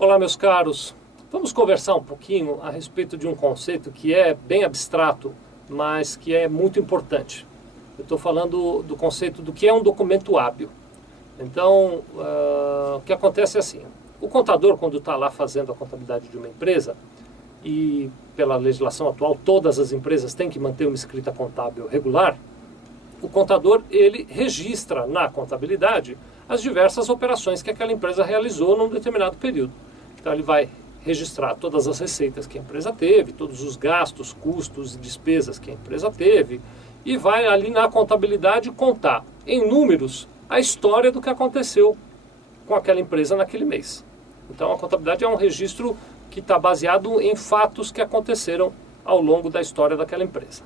Olá, meus caros. Vamos conversar um pouquinho a respeito de um conceito que é bem abstrato, mas que é muito importante. Eu estou falando do conceito do que é um documento hábil. Então, o que acontece é assim, o contador, quando está lá fazendo a contabilidade de uma empresa, e pela legislação atual todas as empresas têm que manter uma escrita contábil regular, o contador ele registra na contabilidade as diversas operações que aquela empresa realizou num determinado período. Então ele vai registrar todas as receitas que a empresa teve, todos os gastos, custos e despesas que a empresa teve, e vai ali na contabilidade contar em números a história do que aconteceu com aquela empresa naquele mês. Então a contabilidade é um registro que está baseado em fatos que aconteceram ao longo da história daquela empresa.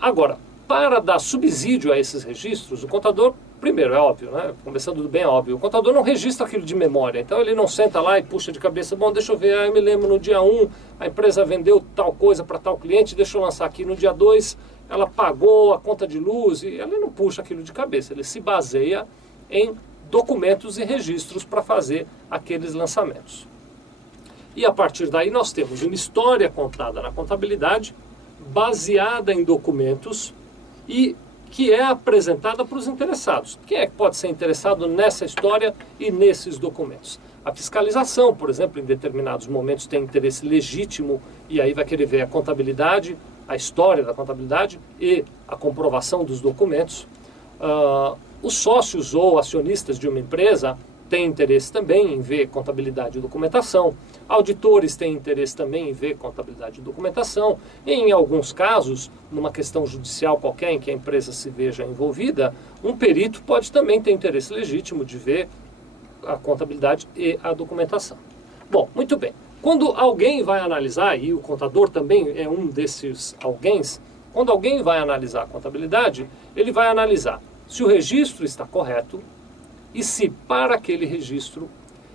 Agora, para dar subsídio a esses registros, o contador, primeiro, é óbvio, né? Começando do bem óbvio, o contador não registra aquilo de memória, então ele não senta lá e puxa de cabeça, bom, deixa eu ver, eu me lembro no dia 1, a empresa vendeu tal coisa para tal cliente, deixa eu lançar aqui, no dia 2, ela pagou a conta de luz, e ele não puxa aquilo de cabeça, ele se baseia em documentos e registros para fazer aqueles lançamentos. E a partir daí nós temos uma história contada na contabilidade, baseada em documentos e que é apresentada para os interessados. Quem é que pode ser interessado nessa história e nesses documentos? A fiscalização, por exemplo, em determinados momentos tem interesse legítimo e aí vai querer ver a contabilidade, a história da contabilidade e a comprovação dos documentos. Os sócios ou acionistas de uma empresa têm interesse também em ver contabilidade e documentação. Auditores têm interesse também em ver contabilidade e documentação. E, em alguns casos, numa questão judicial qualquer em que a empresa se veja envolvida, um perito pode também ter interesse legítimo de ver a contabilidade e a documentação. Bom, muito bem. Quando alguém vai analisar, e o contador também é um desses alguéms, quando alguém vai analisar a contabilidade, ele vai analisar se o registro está correto, e se para aquele registro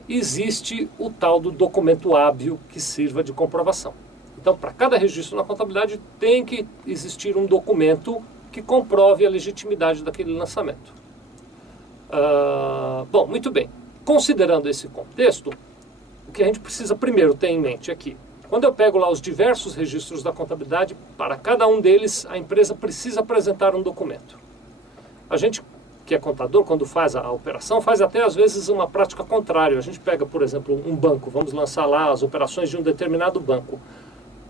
existe o tal do documento hábil que sirva de comprovação. Então, para cada registro na contabilidade tem que existir um documento que comprove a legitimidade daquele lançamento. Bom, muito bem. Considerando esse contexto, o que a gente precisa primeiro ter em mente aqui, quando eu pego lá os diversos registros da contabilidade, para cada um deles a empresa precisa apresentar um documento. A gente que é contador, quando faz a operação, faz até às vezes uma prática contrária. A gente pega, por exemplo, um banco, vamos lançar lá as operações de um determinado banco.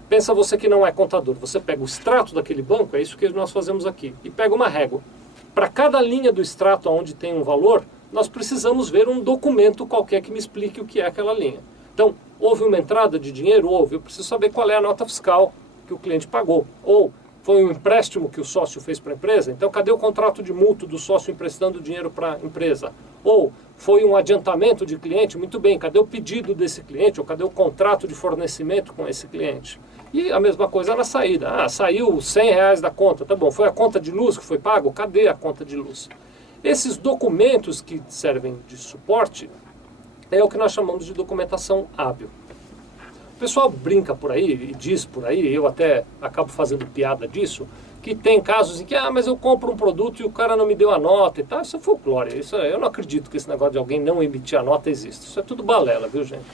Pensa você que não é contador, você pega o extrato daquele banco, é isso que nós fazemos aqui, e pega uma régua. Para cada linha do extrato onde tem um valor, nós precisamos ver um documento qualquer que me explique o que é aquela linha. Então, houve uma entrada de dinheiro? Houve. Eu preciso saber qual é a nota fiscal que o cliente pagou. Ou foi um empréstimo que o sócio fez para a empresa? Então, cadê o contrato de mútuo do sócio emprestando dinheiro para a empresa? Ou foi um adiantamento de cliente? Muito bem, cadê o pedido desse cliente? Ou cadê o contrato de fornecimento com esse cliente? E a mesma coisa na saída. Saiu R$100 da conta. Tá bom, foi a conta de luz que foi pago? Cadê a conta de luz? Esses documentos que servem de suporte é o que nós chamamos de documentação hábil. O pessoal brinca por aí e diz por aí, eu até acabo fazendo piada disso, que tem casos em que, mas eu compro um produto e o cara não me deu a nota e tal. Isso é folclore, eu não acredito que esse negócio de alguém não emitir a nota existe. Isso é tudo balela, viu, gente?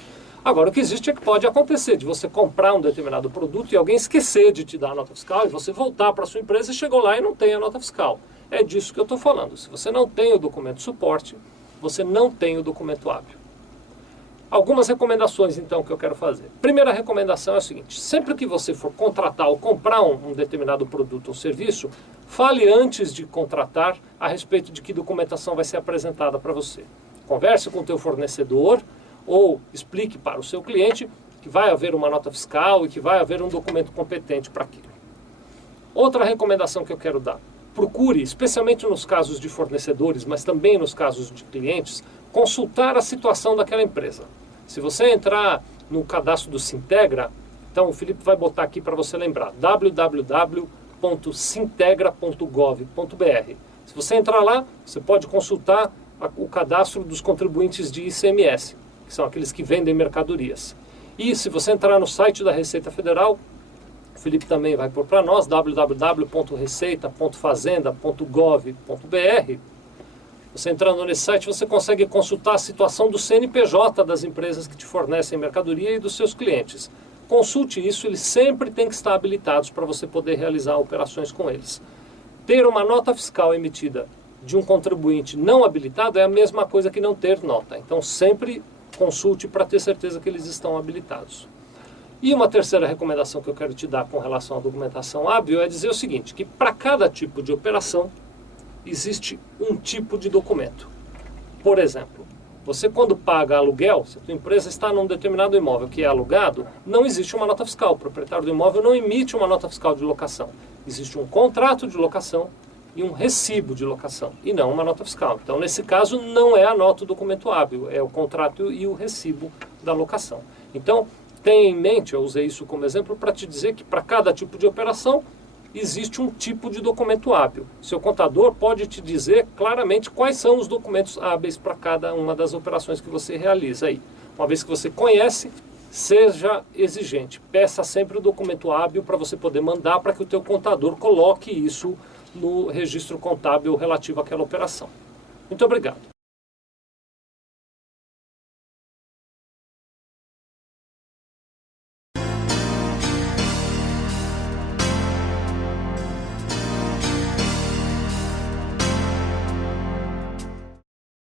Agora, o que existe é que pode acontecer de você comprar um determinado produto e alguém esquecer de te dar a nota fiscal e você voltar para a sua empresa e chegou lá e não tem a nota fiscal. É disso que eu estou falando. Se você não tem o documento de suporte, você não tem o documento hábil. Algumas recomendações, então, que eu quero fazer. Primeira recomendação é a seguinte: sempre que você for contratar ou comprar um determinado produto ou serviço, fale antes de contratar a respeito de que documentação vai ser apresentada para você. Converse com o teu fornecedor ou explique para o seu cliente que vai haver uma nota fiscal e que vai haver um documento competente para aquilo. Outra recomendação que eu quero dar: procure, especialmente nos casos de fornecedores, mas também nos casos de clientes, consultar a situação daquela empresa. Se você entrar no cadastro do Sintegra, então o Felipe vai botar aqui para você lembrar, www.sintegra.gov.br. Se você entrar lá, você pode consultar o cadastro dos contribuintes de ICMS, que são aqueles que vendem mercadorias. E se você entrar no site da Receita Federal, o Felipe também vai pôr para nós, www.receita.fazenda.gov.br, Você entrando nesse site, você consegue consultar a situação do CNPJ das empresas que te fornecem mercadoria e dos seus clientes. Consulte isso, eles sempre têm que estar habilitados para você poder realizar operações com eles. Ter uma nota fiscal emitida de um contribuinte não habilitado é a mesma coisa que não ter nota. Então sempre consulte para ter certeza que eles estão habilitados. E uma terceira recomendação que eu quero te dar com relação à documentação hábil é dizer o seguinte, que para cada tipo de operação existe um tipo de documento. Por exemplo, você quando paga aluguel, se a sua empresa está num determinado imóvel que é alugado, não existe uma nota fiscal. O proprietário do imóvel não emite uma nota fiscal de locação. Existe um contrato de locação e um recibo de locação, e não uma nota fiscal. Então, nesse caso, não é a nota, o documento hábil, é o contrato e o recibo da locação. Então, tenha em mente, eu usei isso como exemplo para te dizer que para cada tipo de operação existe um tipo de documento hábil. Seu contador pode te dizer claramente quais são os documentos hábeis para cada uma das operações que você realiza aí. Uma vez que você conhece, seja exigente. Peça sempre o documento hábil para você poder mandar para que o teu contador coloque isso no registro contábil relativo àquela operação. Muito obrigado.